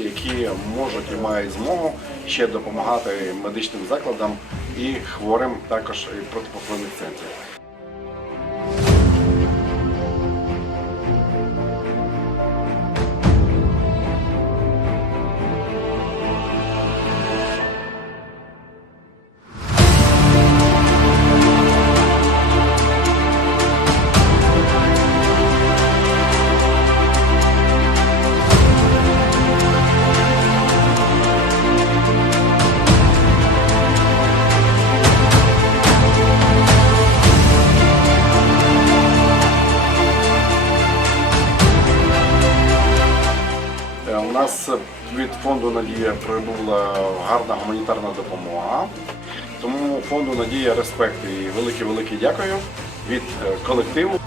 які можуть і мають змогу ще допомагати медичним закладам і хворим також і протипоходних центрів. У нас від фонду Надія прибула гарна гуманітарна допомога. Тому фонду Надія респект і велике велике дякую від е, колективу.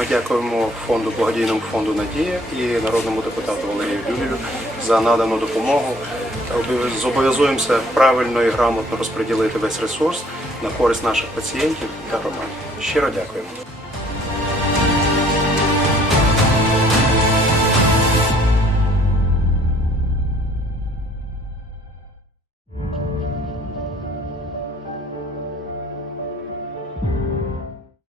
Ми дякуємо фонду благодійному фонду Надія і народному депутату Валерію Юлію за надану допомогу. Обов'яз- Зобов'язуємося правильно і грамотно розподілити весь ресурс на користь наших пацієнтів та громад. Щиро дякуємо.